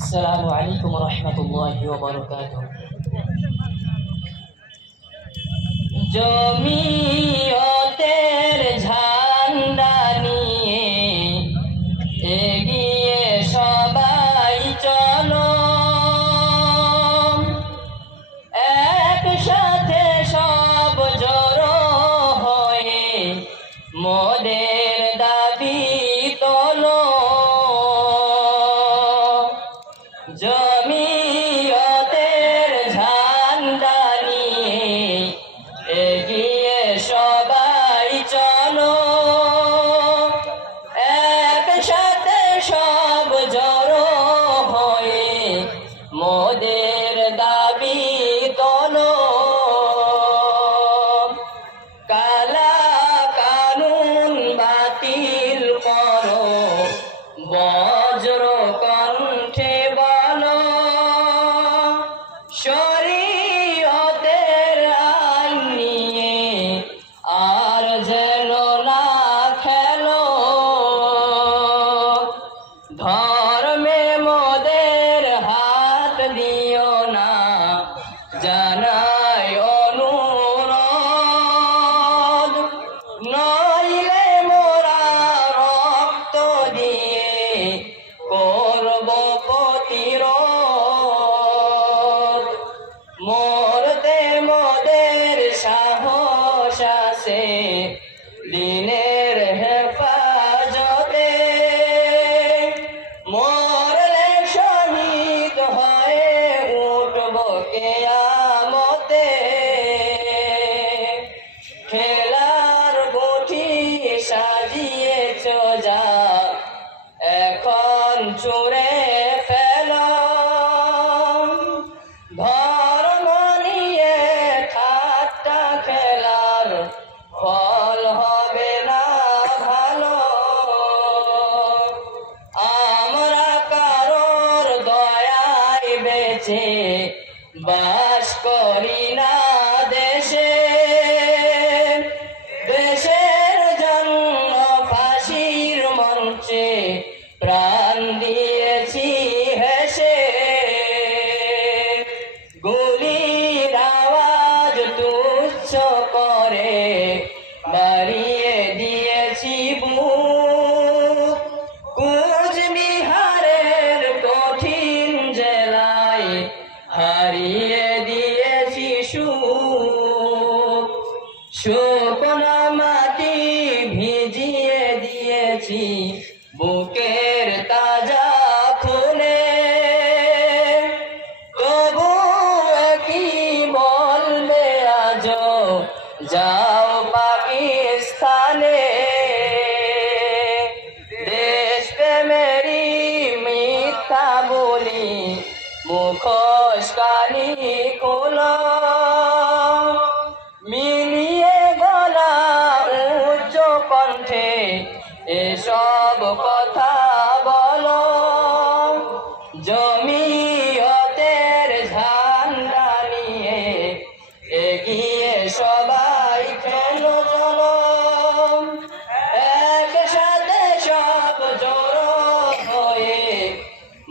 আসসালামু আলাইকুম রহমতুল্লাহি ওয়া বারাকাতুহু। জমিয়তের ঝান্ডা নিয়ে এগিয়ে সবাই চলো, একসাথে সব জড়ো হয়ে মোদের দাবি তোলো। জমিয়তের ঝান্ডা নিয়ে এগিয়ে সবাই চলো, একসাথে সব জড়ো হয়ে মোদের দাবি তোলো। কালা কানুন বাতিল করো, বজ্র কণ্ঠে বলো, শরীয়তের আইন নিয়ে আর যেন না খেলো। ধর্মে মোদের হাত দিও না, জানাই অনুরোধ, নইলে মোরা রক্ত দিয়ে করব প্রতিরোধ। মরতে মোদের সাহস আছে দিনের হেফাজতে, মরলে শহীদ হয়ে উঠব কিয়ামতে। খেলার গুটি সাজিয়েছ যা এখন চুরে ফেলো, ধর্ম নিয়ে ঠাট্টা খেলার ফল হবে না ভালো। আমরা কারোর দয়ায় বেঁচে বাস করি না দেশে, দেশের জন্য ফাঁসির মঞ্চে প্রাণ দিয়েছি হেসে। গুলির আওয়াজ তুচ্ছ করে বাড়িয়ে দিয়েছি বুক, কুচবিহারের কঠিন জেলায় হারিয়ে দিয়েছি সুখ, শুকনো মাটি ভিজিয়ে দিয়েছি বুকের তাজা খুনে। তবু কি বলবে আজও যাও পাকিস্তানে, দেশ প্রেমেরই মিথ্যা বলি মুখোশ কালি খোলো, মিলিয়ে গলা উচ্চ কণ্ঠে এসব কথা বলো। জমিয়তের ঝান্ডা নিয়ে এগিয়ে সবাই চলো চলো, একসাথে সব জড়ো হয়ে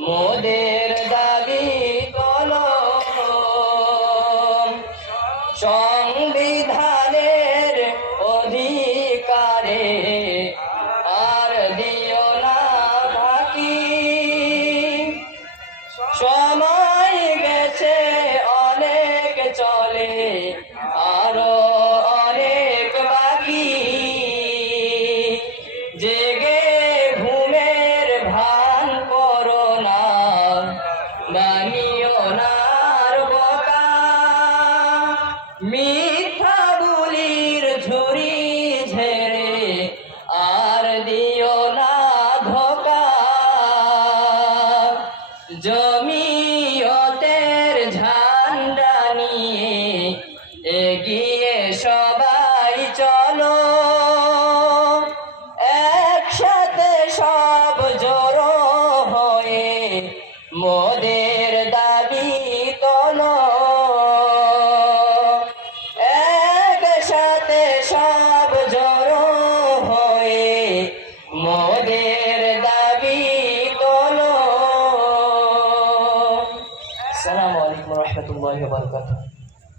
মোদের দাবি তোলো। সংবিধানের অধিকারে আর দিও না ফাঁকি, সময় গেছে অনেক চলে আরো অনেক বাকি। জেগে ঘুমের ভান করো না, বানিও না আর বোকা, মিথ্যা বুলির ঝুরি ঝেড়ে আর দিও না ধোকা। জমিয়তের ঝান্ডা নিয়ে এগিয়ে সবাই চলো, একসাথে সব জড়ো হয়ে মোদের দাবি তোলো, একসাথে সব জড়ো হয়ে মোদের দাবি তোলো। আসসালামু আলাইকুম রহমতুল্লাহ বারকাতুহ।